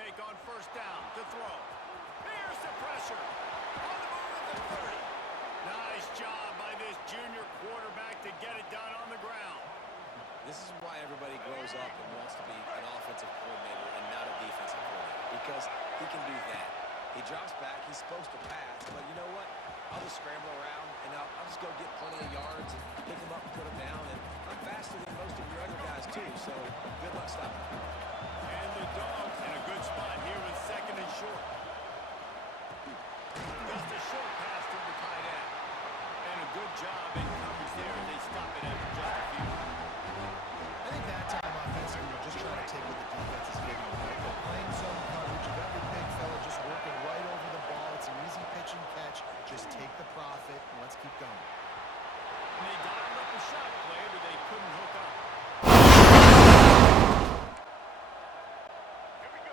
fake on first down to throw. Here's the pressure. On the move at the 30. Nice job by this junior quarterback to get it done on the ground. This is why everybody grows up and wants to be an offensive coordinator and not a defensive coordinator, because he can do that. He drops back, he's supposed to pass, but you know what? I'll just scramble around, and I'll just go get plenty of yards and pick him up and put him down, and I'm faster than most of your other guys, too, so good luck stopping him. And the Dogs in a good spot here with second and short. Just a short pass to the tight end. And a good job in coverage there as they stop it after just a few. I think that time offensively, you're just trying to take what the defense is giving you. Right? They're playing zone coverage. You got your big fella just working right over the ball. It's an easy pitch and catch. Just take the profit and let's keep going. And they dialed up a shot play, but they couldn't hook up.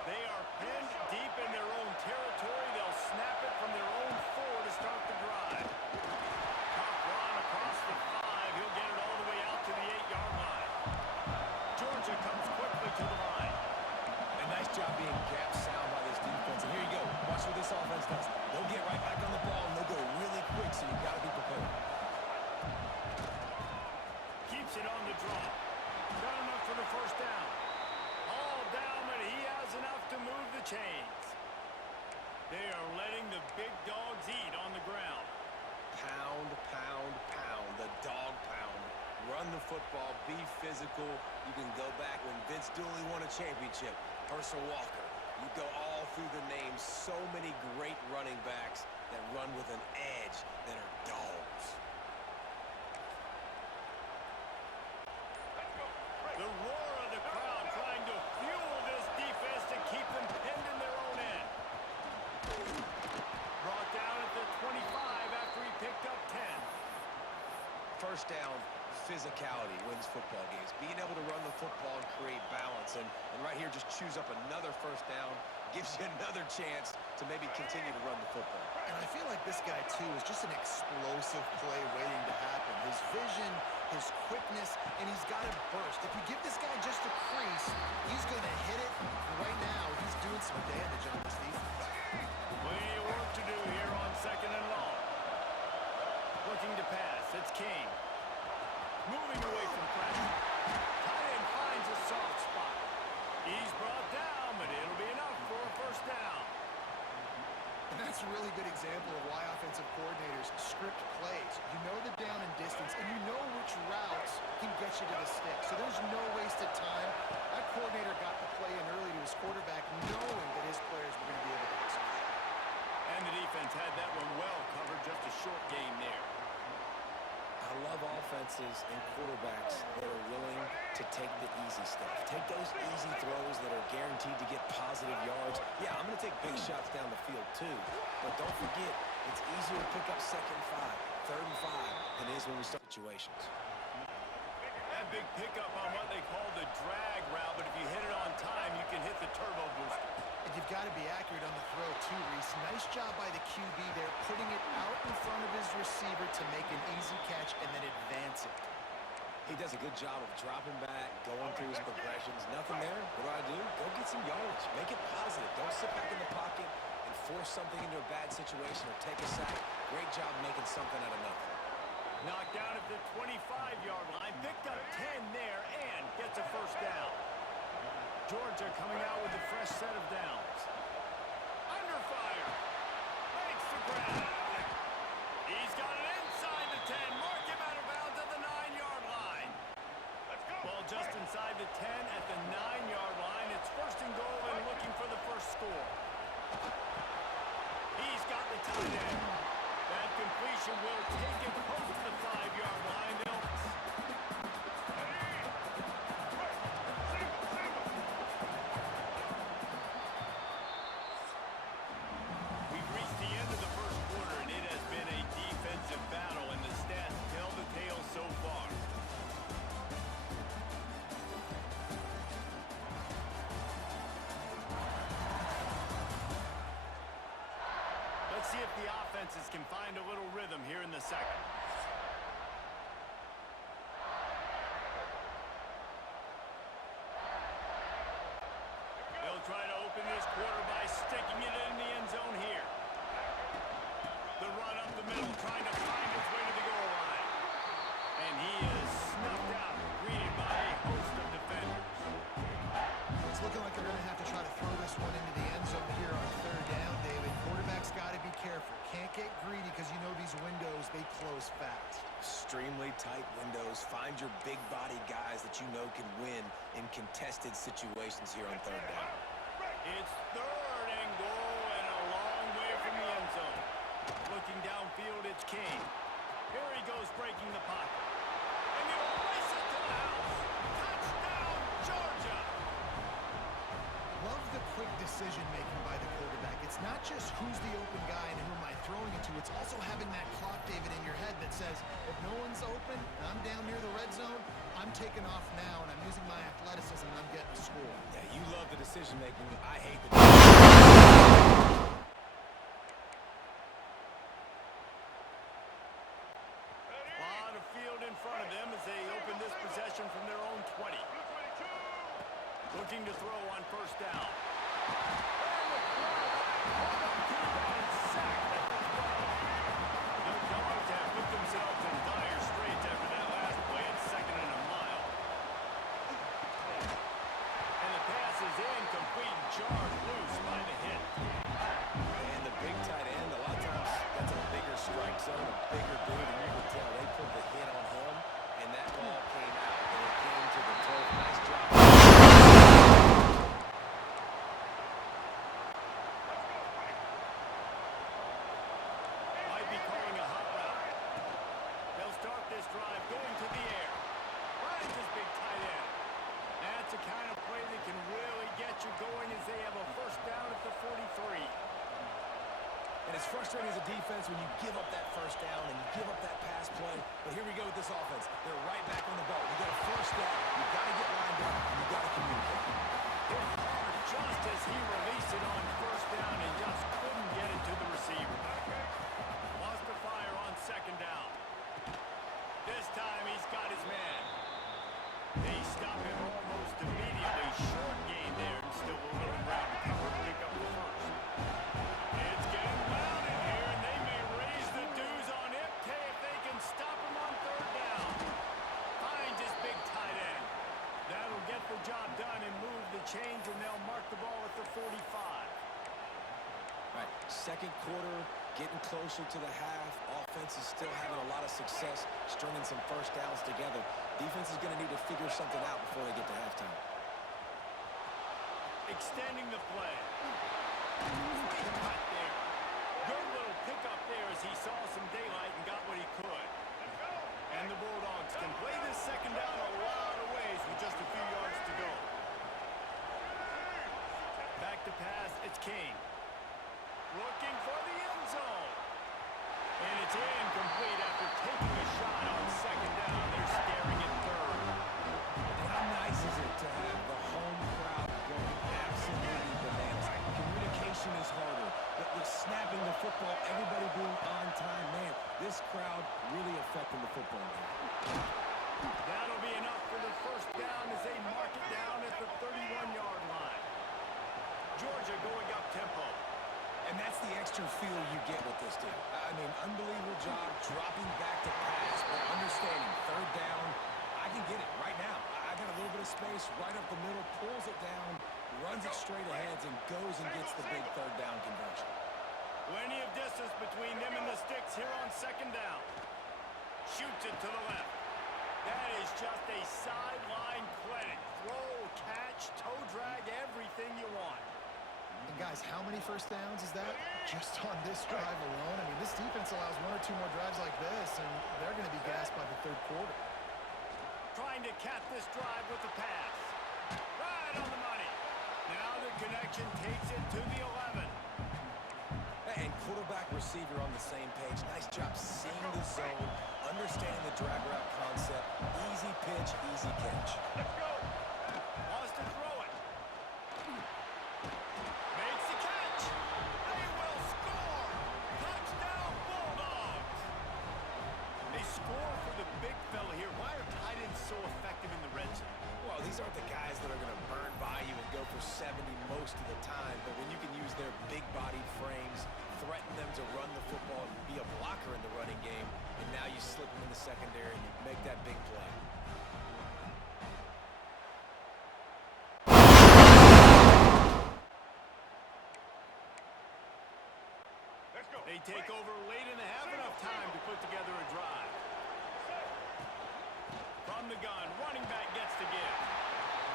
They are pinned deep in their own territory. They'll snap it from their own 4 to start the drive. Tough run across the 5. He'll get it all the way out to the 8-yard line. Georgia comes quickly to the line. A nice job being gap sound by this defense. And here you go. Watch what this offense does. They'll get right back on the ball, and they'll go really quick, so you've got to be prepared. Keeps it on the draw. Got enough for the first down. All down, but he has enough to move the chains. They are letting the big dogs eat on the ground. Pound, pound, pound. The dog pound. Run the football. Be physical. You can go back when Vince Dooley won a championship. Herschel Walker. You go all through the names. So many great running backs that run with an edge that are dogs. The roar of the crowd trying to fuel this defense to keep them pinned in their own end. Brought down at the 25 after he picked up 10. First down, physicality wins football games. Being able to run the football and create balance. And right here, just choose up another first down. Gives you another chance to maybe continue to run the football. And I feel like this guy, too, is just an explosive play waiting to happen. His vision, his quickness, and he's got to burst. If you give this guy just a crease, he's going to hit it. And right now, he's doing some damage on this defense. Plenty of work to do here on second and long. Looking to pass. It's King. Moving away from pressure. Tight end finds a soft spot. He's brought down, but it'll be enough for a first down. And that's a really good example of why offensive coordinators script plays. You know the down and distance, and you know which routes can get you to the stick. So there's no wasted time. That coordinator got the play in early to his quarterback, knowing that his players were going to be able to execute. And the defense had that one well covered. Just a short game there. I love offenses and quarterbacks that are willing to take the easy stuff. Take those easy throws that are guaranteed to get positive yards. Yeah, I'm going to take big shots down the field too. But don't forget, it's easier to pick up 2nd and 5, 3rd and 5 than it is when we start situations. That big pickup on what they call the drag route, but if you hit it on time, you can hit the turbo booster. And you've got to be accurate on the throw too, Reese. Nice job by the QB there, putting it out in front of his receiver to make an easy catch and then advance it. He does a good job of dropping back, going through his progressions. Nothing there. What do? Go get some yardage. Make it positive. Don't sit back in the pocket and force something into a bad situation or take a sack. Great job making something out of nothing. Knocked down at the 25-yard line. Picked up 10 there and gets a first down. Georgia coming out with a fresh set of downs. Under fire. Makes the grab. He's got it inside the 10. Mark him out of bounds at the 9-yard line. Ball just inside the 10 at the 9-yard line. It's first and goal and looking for the first score. He's got the tight end. That completion will take him close to the 5-yard line. We've reached the end of the first quarter, and it has been a defensive battle, and the stats tell the tale so far. Let's see if the offenses can find a little rhythm here in the second. They'll try to open this battle trying to find its way to the goal line. And he is snuffed out, greeted by a host of defenders. It's looking like they're going to have to try to throw this one into the end zone here on third down, David. Quarterback's got to be careful. Can't get greedy because you know these windows, they close fast. Extremely tight windows. Find your big body guys that you know can win in contested situations here on third down. It's third and goal and a long way from the end zone. Looking downfield, it's King. Here he goes breaking the pocket. And he'll race it to the house. Touchdown, Georgia! Love the quick decision-making by the quarterback. It's not just who's the open guy and who am I throwing it to. It's also having that clock, David, in your head that says, if no one's open and I'm down near the red zone, I'm taking off now, and I'm using my athleticism, and I'm getting a score. Yeah, you love the decision-making. I hate the Lot of field in front of them as they open this possession from their own 20. Looking to throw on first down. The Dogs have put themselves in dire straits after that last play at 2nd and a mile. And the pass is incomplete, jarred loose by the hit. And the big tight end, a lot of times that's a bigger strike zone, a bigger dude, and you can tell they put the hit on him, and that ball came out, and it came to the turf. Nice job. Might be calling a hot route. They'll start this drive going to the air. Finds his big tight end. That's the kind of play that can really get you going as they have a first down at the 43. And it's frustrating as a defense when you give up that first down and you give up that pass play. But here we go with this offense. They're right back on the ball. You got to force that. You got to get lined up. And you got to communicate. Hit hard just as he released it on first down and just couldn't get it to the receiver. Lost the fire on second down. This time he's got his man. They stop him almost immediately. Short gain there and still a little ground to cover to pick up the first. It's getting loud in here, and they may raise the dues on Ipke if they can stop him on third down. Finds his big tight end. That'll get the job done and move the change, and they'll mark the ball at the 45. Right, second quarter, getting closer to the half. Offense is still having a lot of success stringing some first downs together. Defense is going to need to figure something out before they get to halftime. Extending the play. Sweet cut there. Good little pickup there as he saw some daylight and got what he could. And the Bulldogs can play this second down a lot of ways with just a few yards to go. Back to pass, it's King. Looking for the end zone. And it's incomplete after taking a shot on second down. They're staring at third. And how nice is it to have the home crowd going absolutely bananas? Communication is harder. The snapping the football, everybody being on time. Man, this crowd really affecting the football game. That'll be enough for the first down as they mark it down at the 31-yard line. Georgia going up tempo. And that's the extra feel you get with this team. I mean, unbelievable job dropping back to pass, but understanding third down, I can get it right now. I got a little bit of space right up the middle, pulls it down, runs it straight ahead, and goes and gets the big third down conversion. Plenty of distance between them and the sticks here on second down. Shoots it to the left. That is just a sideline clinic. Throw, catch, toe drag, everything you want. And guys, how many first downs is that? Just on this drive alone? I mean, this defense allows one or two more drives like this, and they're going to be gassed by the third quarter. Trying to cap this drive with the pass. Right on the money. Now the connection takes it to the 11. And quarterback receiver on the same page. Nice job seeing the zone, understanding the drag route concept. Easy pitch, easy catch. Let's go. Wants to throw it. Makes the catch. They will score. Touchdown, Bulldogs. They score for the big fella here. Why are tight ends so effective in the red zone? Well, these aren't the guys that are going to burn by you and go for 70 most of the time, but when you can use their big body frames, threaten them to run the football and be a blocker in the They take over late and they have enough time to put together a drive. From the gun, running back gets the give.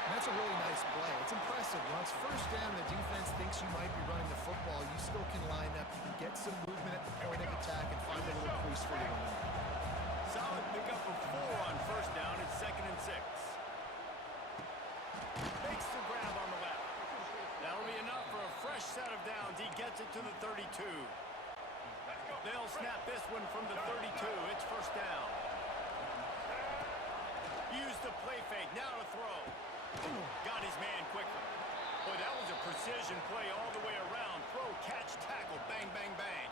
And that's a really nice play. It's impressive. When it's first down, the defense thinks you might be running the football. You still can line up. You can get some movement at the point of attack and find a little crease for your running back. Solid pickup of 4 on first down. It's 2nd and 6. Makes the grab on the left. That'll be enough for a fresh set of downs. He gets it to the 32. They'll snap this one from the 32. It's first down. Use the play fake. Now to throw. Got his man quickly. Boy, that was a precision play all the way around. Throw, catch, tackle. Bang, bang, bang.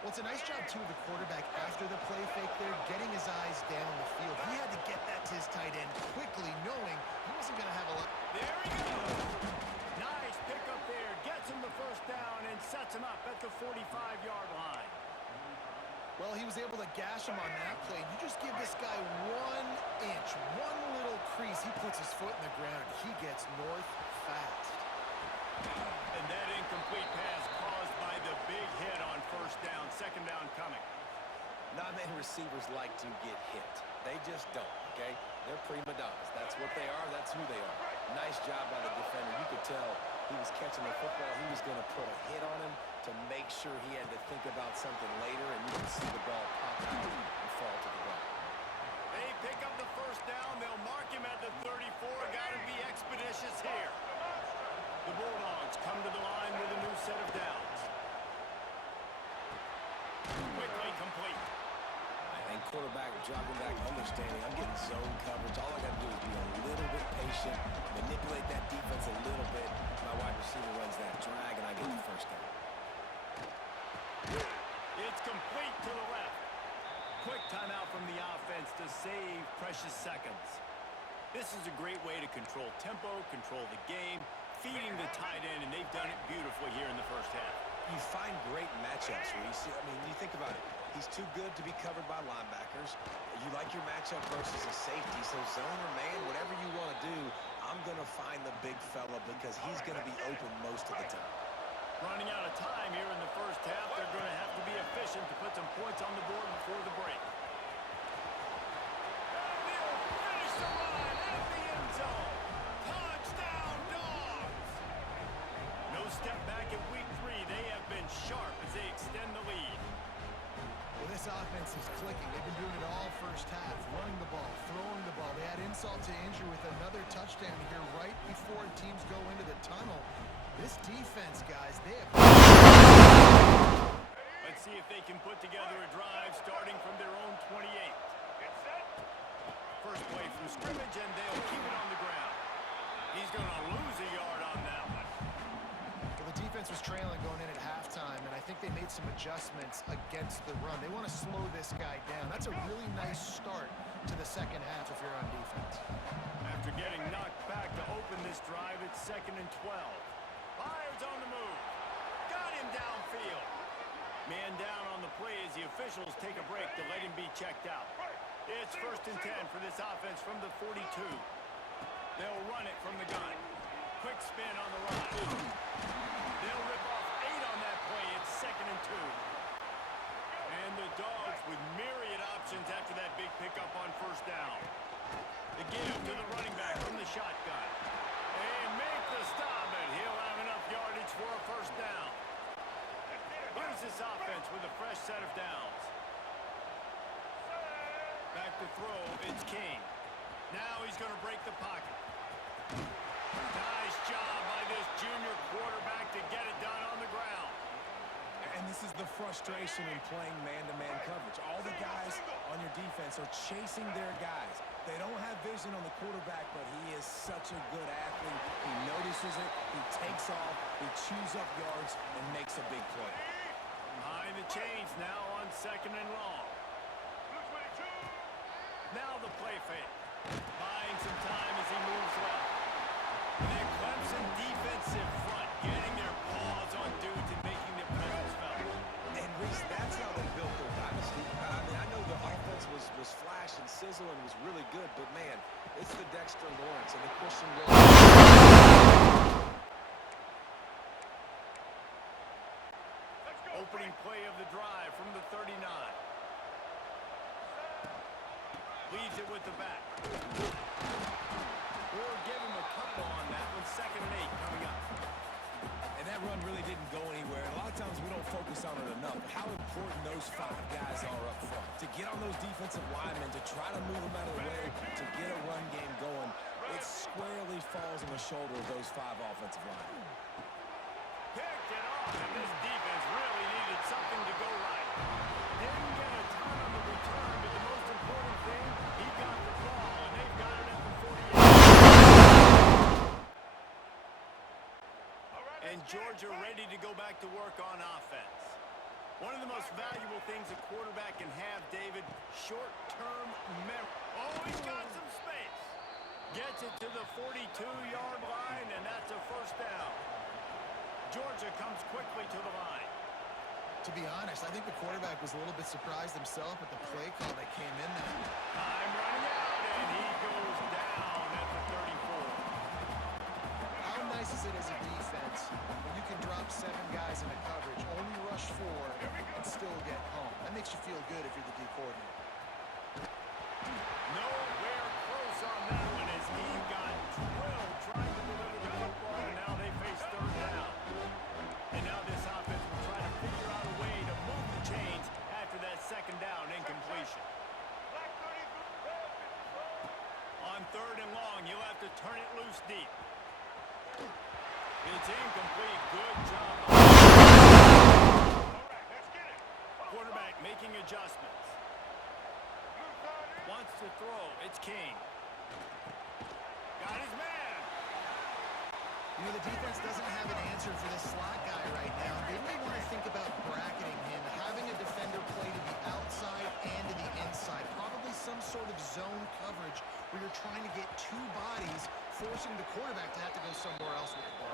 Well, it's a nice job, too, of the quarterback after the play fake there, getting his eyes down the field. He had to get that to his tight end quickly, knowing he wasn't going to have a lot. There he goes. Nice pickup there. Gets him the first down and sets him up at the 45-yard line. Well, he was able to gash him on that play. You just give this guy 1 inch, one little crease. He puts his foot in the ground, and he gets north fast. And that incomplete pass caused by the big hit on first down. 2nd down coming. Not many receivers like to get hit. They just don't, okay? They're prima donnas. That's what they are. That's who they are. Nice job by the defender. You could tell he was catching the football. He was going to put a hit on him to make sure he had to think about something later, and you can see the ball pop out and fall to the ground. They pick up the first down. They'll mark him at the 34. Got to be expeditious here. The Bulldogs come to the line with a new set of downs. Quickly complete. And quarterback dropping back, understanding I'm getting zone coverage. All I got to do is be a little bit patient, manipulate that defense a little bit. My wide receiver runs that drag, and I get the first down. It's complete to the left. Quick timeout from the offense to save precious seconds. This is a great way to control tempo, control the game, feeding the tight end, and they've done it beautifully here in the first half. You find great matchups, Reese. I mean, you think about it. He's too good to be covered by linebackers. You like your matchup versus a safety, so zone or man, whatever you want to do, I'm going to find the big fella because he's going to be open most of the time. Running out of time here in the first half. They're going to have to be efficient to put some points on the board before the break. And they'll finish the run at the end zone. Touchdown, Dogs! No step back in week 3. They have been sharp as they extend the lead. Well, this offense is clicking. They've been doing it all first half, running the ball, throwing the ball. They had insult to injury with another touchdown here right before teams go into the tunnel. This defense, guys, they have... Let's see if they can put together a drive starting from their own 28. First play from scrimmage, and they'll keep it on the ground. He's going to lose a yard on that one. Well, the defense was trailing going in at halftime, and I think they made some adjustments against the run. They want to slow this guy down. That's a really nice start to the second half if you're on defense. After getting knocked back to open this drive, it's 2nd and 12. Fires on the move. Got him downfield. Man down on the play as the officials take a break to let him be checked out. It's 1st and 10 for this offense from the 42. They'll run it from the gun. Quick spin on the run. They'll rip off 8 on that play. It's 2nd and 2. And the Dogs with myriad options after that big pickup on first down. The give to the running back from the shotgun. And make the stop, and he'll have enough yardage for a first down. Here's this offense with a fresh set of downs. Back to throw, it's King. Now he's going to break the pocket. Nice job by this junior quarterback to get it done on the ground. And this is the frustration in playing man-to-man coverage. All the guys on your defense are chasing their guys. They don't have vision on the quarterback, but he is such a good athlete. He notices it, he takes off, he chews up yards, and makes a big play. Behind the chains now on 2nd and long. Now the play fake. Buying some time as he moves left. The Clemson defensive front getting their paws on dudes and making their presence felt. And Reese, that's how they built their dynasty. I mean, I know the offense was flash and sizzle and was really good, but man, it's the Dexter Lawrence and the Christian Wilson. opening play of the drive from the 39. Leaves it with the back. Or give him a couple on that with 2nd and 8 coming up. And that run really didn't go anywhere. A lot of times we don't focus on it enough. How important those 5 guys are up front. To get on those defensive linemen, to try to move them out of the way, to get a run game going, it squarely falls on the shoulder of those 5 offensive linemen. Picked it off, and this defense really needed something to go right. Didn't get a ton on the return, but the most important thing, he got the ball, and they've got it at the 48. And Georgia ready to go back to work on offense. One of the most valuable things a quarterback can have, David, short-term memory. Oh, he's got some space. Gets it to the 42-yard line, and that's a first down. Georgia comes quickly to the line. To be honest, I think the quarterback was a little bit surprised himself at the play call that came in there. Time running out, and he goes down at the 34. How nice is it as a defense when you can drop 7 guys into coverage, only rush 4, and still get home? That makes you feel good if you're the D coordinator. Nowhere close on that one as he got drilled trying to deliver the football, and now they face 3rd down. And now this offense will try to figure out a way to move the chains after that 2nd down incompletion. On 3rd and long, you'll have to turn it loose deep. It's incomplete. Good job. Quarterback making adjustments. Wants to throw. It's King. Got his man. You know, the defense doesn't have an answer for this slot guy right now. They may want to think about bracketing him, having a defender play to the outside and to the inside. Probably some sort of zone coverage where you're trying to get 2 bodies, forcing the quarterback to have to go somewhere else with the ball.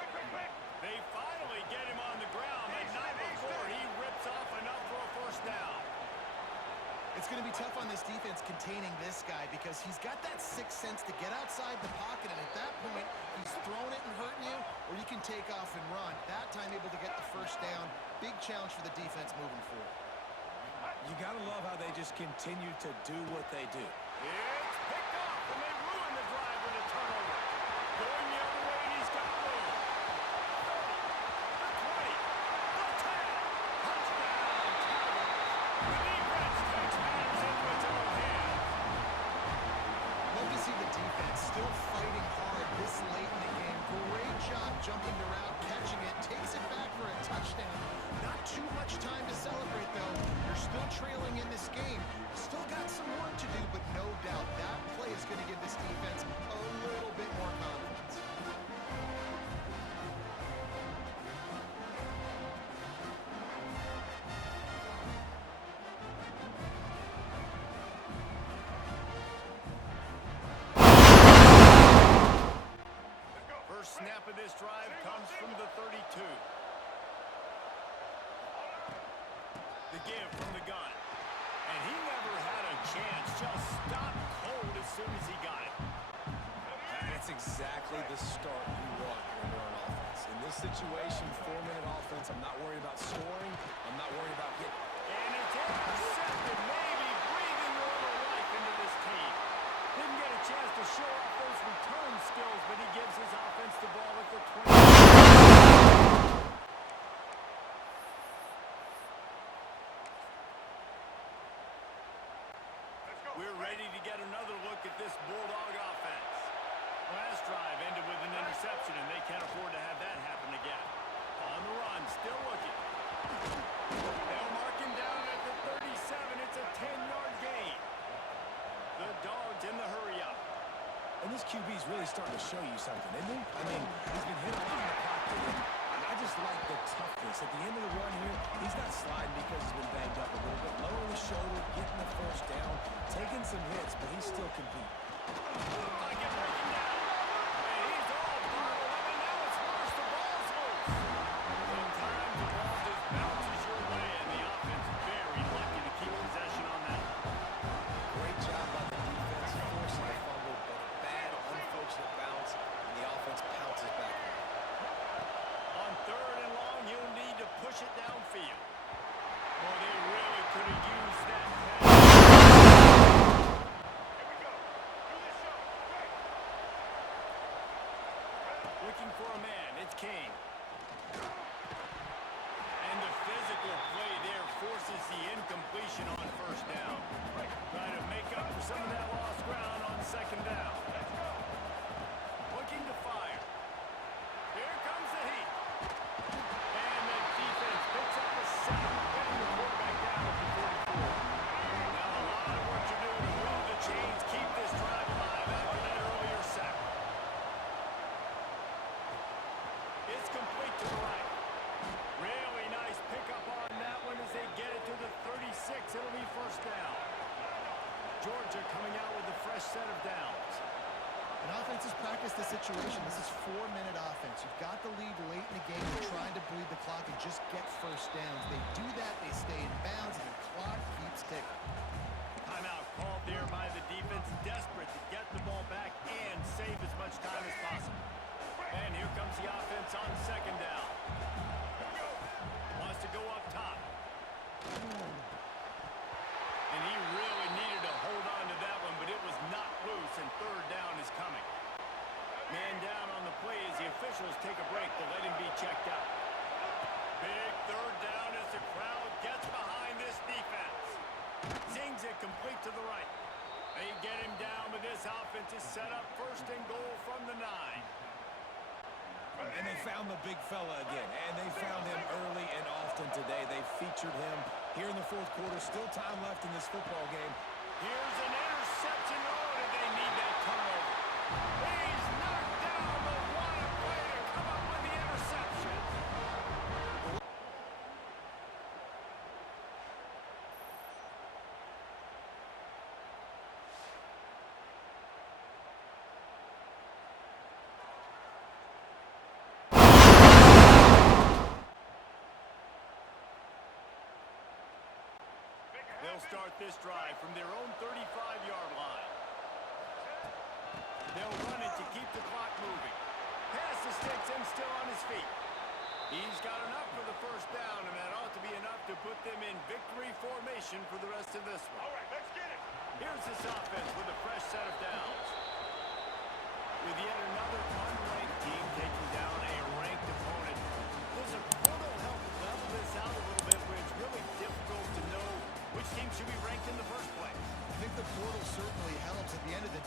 They finally get him on the ground, but not before he rips off enough for a first down. It's going to be tough on this defense containing this guy because he's got that 6th sense to get outside the pocket, and at that point, he's throwing it and hurting you, or you can take off and run. That time able to get the first down. Big challenge for the defense moving forward. You got to love how they just continue to do what they do. It's picked off, and they ruin the drive with a turnover. Going the other way, and he's got room. 30, the 20, the 10. Touchdown, Tigers. The defense takes matters into its own hands. Love to see the defense still fighting hard this late in the game. Great job jumping the route, catching it, takes it back for a touchdown. Not too much time to celebrate, though. You're still trailing in this game. Still got some work to do, but no doubt that play is going to give this defense a little bit more confidence. First snap of this drive comes from the 32. The give from the gun. And he never had a chance. Just stopped cold as soon as he got it. That's exactly the start you want when you're on offense. In this situation, 4-minute offense, I'm not worried about scoring. I'm not worried about hitting. And it's intercepted, maybe breathing a little life into this team. Didn't get a chance to show off those return skills, but he gives his offense the ball at the 20. We're ready to get another look at this Bulldog offense. Last drive ended with an interception, and they can't afford to have that happen again. On the run, still looking. They'll mark him down at the 37. It's a 10-yard gain. The Dogs in the hurry-up. And this QB's really starting to show you something, isn't he? I mean, he's been hit a lot in the pocket, and I just like the toughness. At the end of the run here, he's not sliding because he's been banged up a little bit. Lowering the shoulder, getting the first down, taking some hits, but he's still competing. I get breaking down. And he's all bottled up, and now it's worse. The ball's loose. Sometimes the ball just bounces your way, and the offense very lucky to keep possession on that. Great job by the defense, forcing the fumble, but a bad, unfortunate bounce, and the offense pounces back. On 3rd and long, you'll need to push it downfield. coming out with a fresh set of downs. An offense has practiced the situation. This is 4-minute offense. You've got the lead late in the game. You're trying to bleed the clock and just get first downs. They do that, they stay in bounds, and the clock keeps ticking. Timeout called there by the defense, desperate to get the ball back and save as much time as possible. And here comes the offense on second down. Wants to go up top. And he really needed to hold on to that one, but it was not loose, and third down is coming. Man down on the play as the officials take a break to let him be checked out. Big third down as the crowd gets behind this defense. Zings it complete to the right. They get him down, but this offense is set up first and goal from the 9. And they found the big fella again, and they found him early and often today. They featured him here in the fourth quarter. Still time left in this football game. Here's an interception. Oh, did they need that turnover? He's knocked down, but what a play to come up with the interception. They'll start this drive from their own 35-yard line. They'll run it to keep the clock moving. Pass the sticks and still on his feet. He's got enough for the first down, and that ought to be enough to put them in victory formation for the rest of this one. All right, let's get it. Here's this offense with a fresh set of downs. With yet another unranked team taking down a ranked opponent. Does a portal help level this out a little bit where it's really difficult to know which team should be ranked in the first place? I think the portal certainly helps. At the end of the